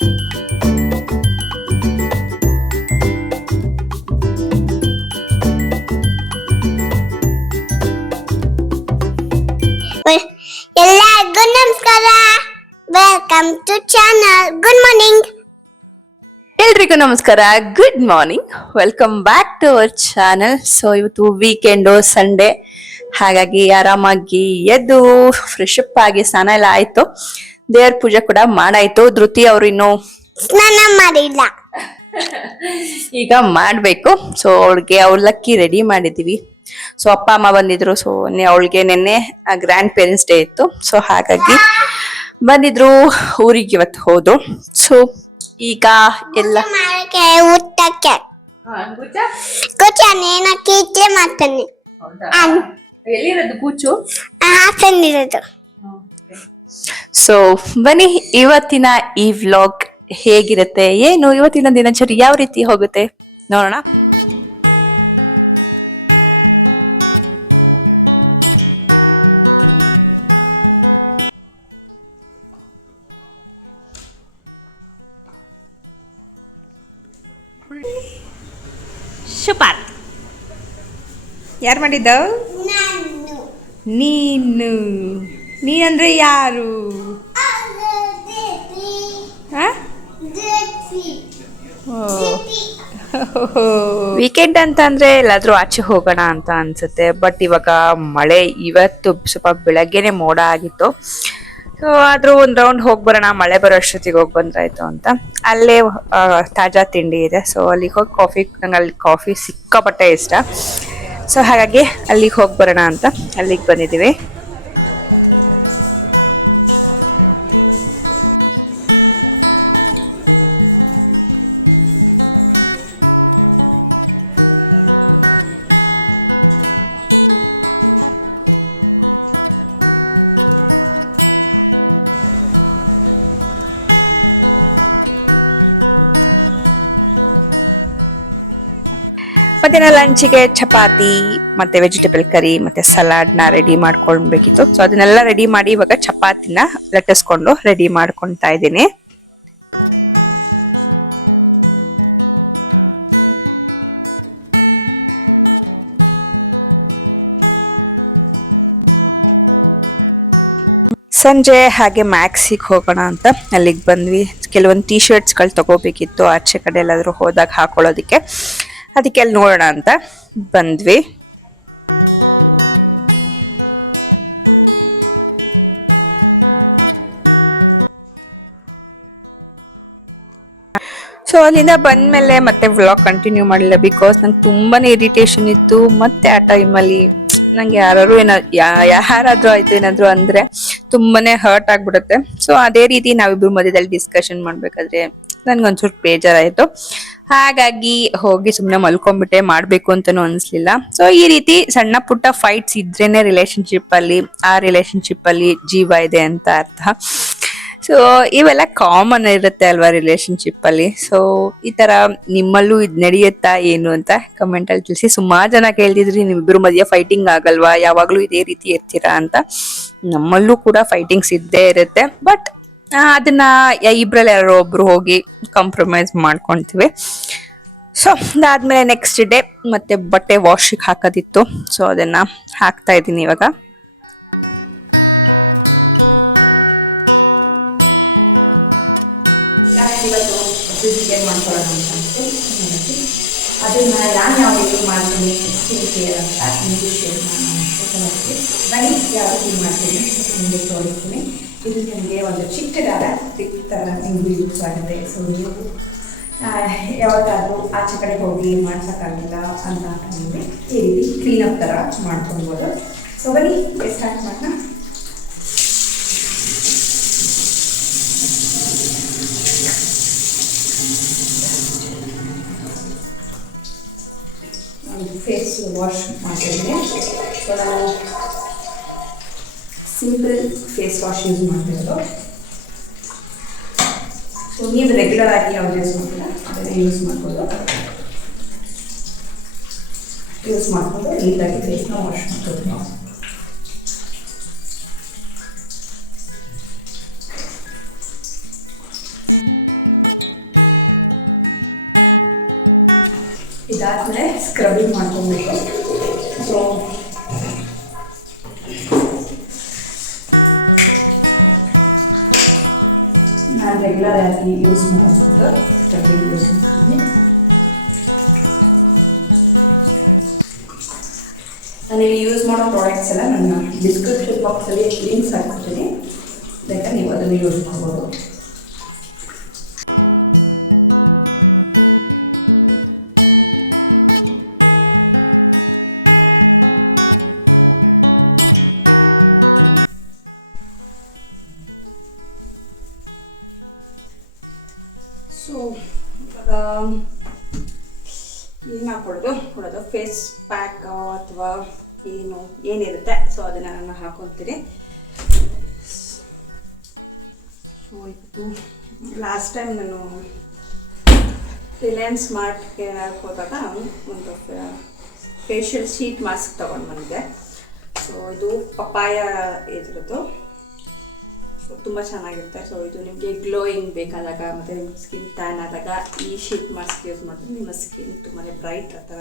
ಎಲ್ಲರಿಗೂ ನಮಸ್ಕಾರ. Welcome to channel. Good morning. ಎಲ್ರಿಗೂ ನಮಸ್ಕಾರ, good morning, welcome back to our channel. So ಇವತ್ತು ವೀಕೆಂಡು, ಸಂಡೇ, ಹಾಗಾಗಿ ಆರಾಮಾಗಿ ಎದ್ದು ಫ್ರೆಶ್ ಅಪ್ ಆಗಿ ಸ್ನಾನ ಎಲ್ಲ ಆಯ್ತು. ದೇವ್ರ ಪೂಜೆ ಕೂಡ ಮಾಡಾಯ್ತು. ಧೃತಿ ಅವ್ರು ಇನ್ನು ಸ್ನಾನ ಮಾಡಿಲ್ಲ, ಈಗ ಮಾಡ್ಬೇಕು. ಸೊ ಅವಳಿಗೆ ಅವಲಕ್ಕಿ ರೆಡಿ ಮಾಡಿದೀವಿ. ಸೊ ಅಪ್ಪ ಅಮ್ಮ ಬಂದಿದ್ರು. ಸೊ ಅವಳಿಗೆ ನಿನ್ನೆ ಗ್ರ್ಯಾಂಡ್ ಪೇರೆಂಟ್ಸ್ ಡೇ ಇತ್ತು. ಸೊ ಹಾಗಾಗಿ ಬಂದಿದ್ರು, ಊರಿಗೆ ಇವತ್ತು ಹೋದ್ರು. ಸೊ ಈಗ ಎಲ್ಲ ಊಟಕ್ಕೆ ಏನಕ್ಕೆ ಇಡ್ಲಿ ಮಾಡ್ತಾನೆ. ಎಲ್ಲಿರೋದು ಕೂಚು? ಹಾಸನಿರೋದು. ಸೊ ಬನ್ನಿ, ಇವತ್ತಿನ ಈ ವ್ಲಾಗ್ ಹೇಗಿರುತ್ತೆ, ಏನು ಇವತ್ತಿನ ದಿನಚರಿ ಯಾವ ರೀತಿ ಹೋಗುತ್ತೆ ನೋಡೋಣ. ಸೂಪರ್. ಯಾರು ಮಾಡಿದ್ದ? ನೀನು. ನೀನಂದ್ರೆ ಯಾರು? ವೀಕೆಂಡ್ ಅಂತ ಅಂದ್ರೆ ಎಲ್ಲಾದ್ರೂ ಆಚೆ ಹೋಗೋಣ ಅಂತ ಅನ್ಸುತ್ತೆ. ಬಟ್ ಇವಾಗ ಮಳೆ, ಇವತ್ತು ಸ್ವಲ್ಪ ಬೆಳಗ್ಗೆನೆ ಮೋಡ ಆಗಿತ್ತು. ಸೊ ಆದ್ರೂ ಒಂದ್ ರೌಂಡ್ ಹೋಗಿ ಬರೋಣ, ಮಳೆ ಬರೋ ಅಷ್ಟೊತ್ತಿಗೆ ಹೋಗಿ ಬಂದ್ರಾಯ್ತು ಅಂತ. ಅಲ್ಲೇ ತಾಜಾ ತಿಂಡಿ ಇದೆ. ಸೊ ಅಲ್ಲಿಗೆ ಹೋಗಿ ನಂಗೆ ಅಲ್ಲಿ ಕಾಫಿ ಸಿಕ್ಕಾಪಟ್ಟೆ ಇಷ್ಟ. ಸೊ ಹಾಗಾಗಿ ಅಲ್ಲಿಗೆ ಹೋಗಿ ಬರೋಣ ಅಂತ ಅಲ್ಲಿಗೆ ಬಂದಿದ್ದೀವಿ. ಮಧ್ಯಾಹ್ನ ಲಂಚಿಗೆ ಚಪಾತಿ ಮತ್ತೆ ವೆಜಿಟೇಬಲ್ ಕರಿ ಮತ್ತೆ ಸಲಾಡ್ ನ ರೆಡಿ ಮಾಡ್ಕೊಳ್ಬೇಕಿತ್ತು. ಸೊ ಅದನ್ನೆಲ್ಲ ರೆಡಿ ಮಾಡಿ ಇವಾಗ ಚಪಾತಿನ ಲಟ್ಟಿಸ್ಕೊಂಡು ರೆಡಿ ಮಾಡ್ಕೊಳ್ತಾ ಇದ್ದೀನಿ. ಸಂಜೆ ಹಾಗೆ ಮ್ಯಾಕ್ಸಿಗೆ ಹೋಗೋಣ ಅಂತ ಅಲ್ಲಿಗೆ ಬಂದ್ವಿ. ಕೆಲವೊಂದು ಟೀ ಶರ್ಟ್ಸ್ಗಳು ತಗೋಬೇಕಿತ್ತು, ಆಚೆ ಕಡೆ ಎಲ್ಲಾದ್ರೂ ಹೋದಾಗ ಹಾಕೊಳ್ಳೋದಿಕ್ಕೆ. ಅದಕ್ಕೆ ಅಲ್ಲಿ ನೋಡೋಣ ಅಂತ ಬಂದ್ವಿ. ಸೊ ಅಲ್ಲಿಂದ ಬಂದ್ಮೇಲೆ ಮತ್ತೆ ವ್ಲಾಗ್ ಕಂಟಿನ್ಯೂ ಮಾಡಿಲ್ಲ. ಬಿಕಾಸ್ ನಂಗೆ ತುಂಬಾನೇ ಇರಿಟೇಷನ್ ಇತ್ತು. ಮತ್ತೆ ಆ ಟೈಮಲ್ಲಿ ನಂಗೆ ಯಾರಾದ್ರೂ ಆಯ್ತು ಏನಾದ್ರು ಅಂದ್ರೆ ತುಂಬಾನೇ ಹರ್ಟ್ ಆಗ್ಬಿಡುತ್ತೆ. ಸೊ ಅದೇ ರೀತಿ ನಾವಿಬ್ರು ಮಧ್ಯದಲ್ಲಿ ಡಿಸ್ಕಷನ್ ಮಾಡ್ಬೇಕಾದ್ರೆ ನನ್ಗೊಂಚೂರು ಬೇಜಾರಾಯ್ತು. ಹಾಗಾಗಿ ಹೋಗಿ ಸುಮ್ನೆ ಮಲ್ಕೊಂಡ್ಬಿಟ್ಟೆ, ಮಾಡ್ಬೇಕು ಅಂತಾನು ಅನ್ಸ್ಲಿಲ್ಲ. ಸೊ ಈ ರೀತಿ ಸಣ್ಣ ಪುಟ್ಟ ಫೈಟ್ಸ್ ಇದ್ರೇನೆ ರಿಲೇಶನ್ಶಿಪ್ ಅಲ್ಲಿ, ಆ ರಿಲೇಶನ್ಶಿಪ್ ಅಲ್ಲಿ ಜೀವ ಇದೆ ಅಂತ ಅರ್ಥ. ಸೊ ಇವೆಲ್ಲ ಕಾಮನ್ ಇರುತ್ತೆ ಅಲ್ವಾ ರಿಲೇಶನ್ಶಿಪ್ ಅಲ್ಲಿ. ಸೊ ಈ ತರ ನಿಮ್ಮಲ್ಲೂ ಇದ್ ನಡೆಯುತ್ತಾ ಏನು ಅಂತ ಕಮೆಂಟ್ ಅಲ್ಲಿ ತಿಳಿಸಿ. ಸುಮಾರು ಜನ ಕೇಳ್ತಿದ್ರಿ, ನಿಮ್ಮಿಬ್ರು ಮಧ್ಯ ಫೈಟಿಂಗ್ ಆಗಲ್ವಾ, ಯಾವಾಗ್ಲೂ ಇದೇ ರೀತಿ ಇರ್ತೀರಾ ಅಂತ. ನಮ್ಮಲ್ಲೂ ಕೂಡ ಫೈಟಿಂಗ್ಸ್ ಇದ್ದೇ ಇರುತ್ತೆ. ಬಟ್ ಅದನ್ನ ಇಬ್ರಲ್ಲಿ ಯಾರೋ ಒಬ್ರು ಹೋಗಿ ಕಾಂಪ್ರಮೈಸ್ ಮಾಡ್ಕೊಂತೀವಿ. ಸೊ ಅದಾದ್ಮೇಲೆ ನೆಕ್ಸ್ಟ್ ಡೇ ಮತ್ತೆ ಬಟ್ಟೆ ವಾಶಿಗೆ ಹಾಕೋದಿತ್ತು. ಸೊ ಅದನ್ನ ಹಾಕ್ತಾ ಇದ್ದೀನಿ ಇವಾಗ. ಅದನ್ನ ಯಾವ ರೀತಿ ಮಾಡ್ತೀನಿ ಸ್ಕಿನ್ ಕೇರ್ ಅಂತ ನಿಮಗೆ ಶೇರ್ ಬನ್ನಿ, ಯಾವ ರೀತಿ ಮಾಡ್ತೀನಿ ನಿಮಗೆ ತೋರಿಸ್ತೀನಿ. ಇದು ನಿಮಗೆ ಒಂದು ಚಿಕ್ಕದಾದ ಟಿಪ್ ಥರ ನಿಮಗೂ ಯೂಸ್ ಆಗುತ್ತೆ. ಸೊ ನೀವು ಯಾವತ್ತಾದ್ರೂ ಆಚೆ ಕಡೆ ಹೋಗಿ ಮಾಡ್ಸೋಕ್ಕಾಗಿಲ್ಲ ಅಂತ ಅಂದರೆ ಈ ರೀತಿ ಕ್ಲೀನಪ್ ಥರ ಮಾಡ್ಕೊಳ್ಬೋದು. ಸೊ ಬನ್ನಿ ಸ್ಟಾರ್ಟ್ ಮಾಡೋಣ. ಫೇಸ್ ವಾಶ್ ಮಾಡ್ತಿದ್ದೀನಿ. ಸೊ ನಾವು ಸಿಂಪಲ್ ಫೇಸ್ ವಾಶ್ ಯೂಸ್ ಮಾಡ್ತಿರೋದು. ಸೊ ನೀವು ರೆಗ್ಯುಲರ್ ಆಗಿ ಯಾವ್ದು ಯೂಸ್ ಮಾಡ್ತೀರಾ ಅದನ್ನೇ ಯೂಸ್ ಮಾಡ್ಕೊಂಡು ನೀಟಾಗಿ ಫೇಸ್ನ ವಾಶ್ ಮಾಡ್ಬೋದು ನಾವು. ಇದಾದಮೇಲೆ ಸ್ಕ್ರಬ್ಬಿಂಗ್ ಮಾಡ್ಕೊಬೇಕು. ಸೊ ನಾನು ರೆಗ್ಯುಲರ್ ಆಗಿ ಯೂಸ್ ಮಾಡೋದು ಸ್ಕ್ರಬ್ಬಿಂಗ್ ಯೂಸ್ ಮಾಡ್ತೀನಿ. ನಾನು ಇಲ್ಲಿ ಯೂಸ್ ಮಾಡೋ ಪ್ರಾಡಕ್ಟ್ಸ್ ಎಲ್ಲ ನನ್ನ ಡಿಸ್ಕ್ರಿಪ್ಷನ್ ಬಾಕ್ಸಲ್ಲಿ ಲಿಂಕ್ಸ್ ಹಾಕ್ತೀನಿ, ಬೇಕಾದ್ರೆ ನೀವು ಅದನ್ನು ಯೂಸ್ ಮಾಡ್ಬೋದು. ಸೊ ಇವಾಗ ಏನು ಹಾಕೊಳ್ಳೋದು ಫೇಸ್ ಪ್ಯಾಕ್ ಅಥವಾ ಏನಿರುತ್ತೆ ಸೊ ಅದನ್ನು ನಾನು ಹಾಕೊತೀನಿ. ಸೊ ಇದು ಲಾಸ್ಟ್ ಟೈಮ್ ನಾನು ರಿಲಯನ್ಸ್ ಸ್ಮಾರ್ಟ್ಗೆ ಹೋದಾಗ ಒಂದು ಫೇಶಿಯಲ್ ಶೀಟ್ ಮಾಸ್ಕ್ ತೊಗೊಂಡು ಬಂದಿದ್ದೆ. ಸೊ ಇದು ಪಪಾಯ ಇದ್ರದ್ದು. ಸೊ ತುಂಬ ಚೆನ್ನಾಗಿರುತ್ತೆ. ಸೊ ಇದು ನಿಮಗೆ ಗ್ಲೋಯಿಂಗ್ ಬೇಕಾದಾಗ ಮತ್ತು ನಿಮ್ಮ ಸ್ಕಿನ್ ಟ್ಯಾನ್ ಆದಾಗ ಈ ಶೀಟ್ ಮಾಸ್ಕ್ ಯೂಸ್ ಮಾಡಿದ್ರೆ ನಿಮ್ಮ ಸ್ಕಿನ್ ತುಂಬಾ ಬ್ರೈಟ್ ಆ ಥರ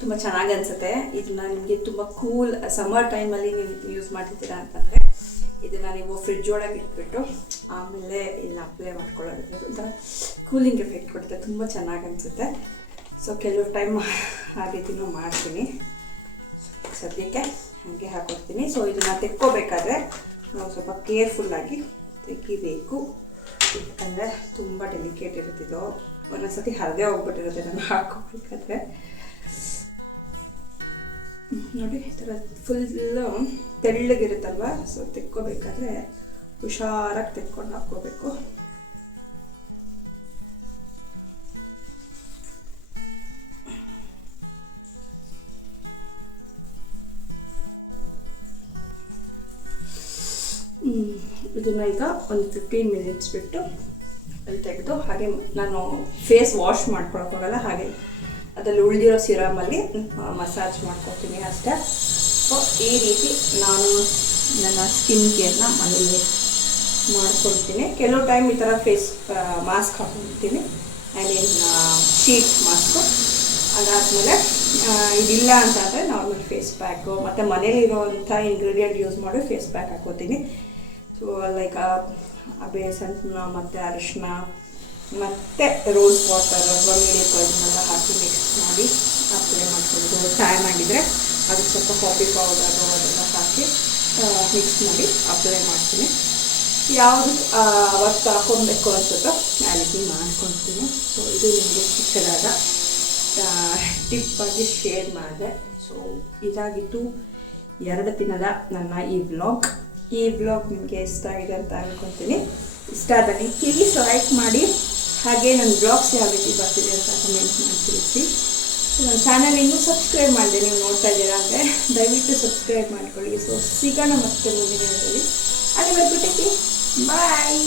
ತುಂಬ ಚೆನ್ನಾಗಿ ಅನಿಸುತ್ತೆ. ಇದನ್ನು ನಿಮಗೆ ತುಂಬ ಕೂಲ್ ಸಮ್ಮರ್ ಟೈಮಲ್ಲಿ ನೀವು ಯೂಸ್ ಮಾಡ್ತಿದ್ದೀರಾ ಅಂತಂದರೆ ಇದನ್ನು ನೀವು ಫ್ರಿಡ್ಜ್ ಒಳಗೆ ಇಟ್ಬಿಟ್ಟು ಆಮೇಲೆ ಇದನ್ನ ಅಪ್ಲೈ ಮಾಡ್ಕೊಳ್ಳೋದು ಒಂಥರ ಕೂಲಿಂಗ್ ಎಫೆಕ್ಟ್ ಕೊಡುತ್ತೆ, ತುಂಬ ಚೆನ್ನಾಗಿ ಅನಿಸುತ್ತೆ. ಸೊ ಕೆಲವು ಟೈಮ್ ಆ ರೀತಿನೂ ಮಾಡ್ತೀನಿ. ಸದ್ಯಕ್ಕೆ ಹಾಗೆ ಹಾಕೊಡ್ತೀನಿ. ಸೊ ಇದನ್ನು ತೆಕ್ಕೋಬೇಕಾದ್ರೆ ನಾವು ಸ್ವಲ್ಪ ಕೇರ್ಫುಲ್ಲಾಗಿ ತೆಗಿಬೇಕು, ಯಾಕಂದರೆ ತುಂಬ ಡೆಲಿಕೇಟ್ ಇರುತ್ತಿದ್ದೋ ಒಂದೊಂದ್ಸತಿ ಹರಿದೇ ಹೋಗ್ಬಿಟ್ಟಿರುತ್ತೆ ನಾನು ಹಾಕೋಬೇಕಾದ್ರೆ. ನೋಡಿ ಈ ಥರ ಫುಲ್ಲು ತೆಳ್ಳಗಿರುತ್ತಲ್ವ, ಸೊ ತೆಕ್ಕೋಬೇಕಾದ್ರೆ ಹುಷಾರಾಗಿ ತೆಕ್ಕೊಂಡು ಹಾಕ್ಕೋಬೇಕು. ಇದನ್ನು ಈಗ ಒಂದು 15 ಮಿನಿಟ್ಸ್ ಬಿಟ್ಟು ಅಲ್ಲಿ ತೆಗೆದು ಹಾಗೆ ನಾನು ಫೇಸ್ ವಾಶ್ ಮಾಡ್ಕೊಳಕ್ಕೋಗಲ್ಲ, ಹಾಗೆ ಅದರಲ್ಲಿ ಉಳಿದಿರೋ ಸಿರಮಲ್ಲಿ ಮಸಾಜ್ ಮಾಡ್ಕೊತೀನಿ ಅಷ್ಟೇ. ಸೊ ಈ ರೀತಿ ನಾನು ನನ್ನ ಸ್ಕಿನ್ ಕೇರ್ನ ಮನೇಲಿ ಮಾಡ್ಕೊಳ್ತೀನಿ. ಕೆಲವು ಟೈಮ್ ಈ ಥರ ಫೇಸ್ ಮಾಸ್ಕ್ ಹಾಕ್ಕೊಳ್ತೀನಿ, ಐ ಮೀನ್ ಶೀಟ್ ಮಾಸ್ಕು. ಅದಾದಮೇಲೆ ಇದಿಲ್ಲ ಅಂತಂದರೆ ನಾರ್ಮಲ್ ಫೇಸ್ ಪ್ಯಾಕು ಮತ್ತು ಮನೇಲಿರೋವಂಥ ಇಂಗ್ರೀಡಿಯೆಂಟ್ ಯೂಸ್ ಮಾಡಿ ಫೇಸ್ ಪ್ಯಾಕ್ ಹಾಕೋತೀನಿ. ಸೊ ಲೈಕ್ ಬೇಸನ್ನ ಮತ್ತು ಅರಿಶಿನ ಮತ್ತು ರೋಸ್ ವಾಟರ್ ಅಥವಾ ಮಿಲ್ಕ್ ಅದನ್ನೆಲ್ಲ ಹಾಕಿ ಮಿಕ್ಸ್ ಮಾಡಿ ಅಪ್ಲೈ ಮಾಡ್ಕೊಳ್ಳೋದು. ಟ್ಯಾನ್ ಆಗಿದ್ದರೆ ಅದಕ್ಕೆ ಸ್ವಲ್ಪ ಕಾಫಿ ಪೌಡರು ಅದೆಲ್ಲ ಹಾಕಿ ಮಿಕ್ಸ್ ಮಾಡಿ ಅಪ್ಲೈ ಮಾಡ್ತೀನಿ. ಯಾವುದು ಅವತ್ತು ಹಾಕ್ಕೊಬೇಕು ಅನ್ಸುತ್ತೋ ಆ ರೀತಿ ಮಾಡ್ಕೊಳ್ತೀನಿ. ಸೊ ಇದು ನಿಮಗೆ ಚಿಕ್ಕದಾದ ಟಿಪ್ಪಾಗಿ ಶೇರ್ ಮಾಡಿದೆ. ಸೊ ಇದಾಗಿತ್ತು 2 ದಿನದ ನನ್ನ ಈ ವ್ಲಾಗ್ ನಿಮಗೆ ಇಷ್ಟ ಆಗಿದೆ ಅಂತ ಅಂದ್ಕೊತೀನಿ. ಇಷ್ಟ ಆದಲ್ಲಿ ಪ್ಲೀಸ್ ಲೈಕ್ ಮಾಡಿ, ಹಾಗೆ ನನ್ನ ಬ್ಲಾಗ್ಸ್ ಯಾವ ರೀತಿ ಬರ್ತಿದೆ ಅಂತ ಕಮೆಂಟ್ ಮಾಡಿ ತಿಳಿಸಿ. ನನ್ನ ಚಾನಲ್ ಇನ್ನೂ ಸಬ್ಸ್ಕ್ರೈಬ್ ಮಾಡಿದೆ, ನೀವು ನೋಡ್ತಾ ಇದ್ದೀರಾ ಅಂದರೆ ದಯವಿಟ್ಟು ಸಬ್ಸ್ಕ್ರೈಬ್ ಮಾಡ್ಕೊಳ್ಳಿ. ಸೊ ಸಿಗೋಣ ಮತ್ತೆ ಮುಂದಿನ ವಿಡಿಯೋದಲ್ಲಿ. ಅಲ್ಲಿವರೆಗೂ ಟೇಕ್ ಕೇರ್, ಬಾಯ್.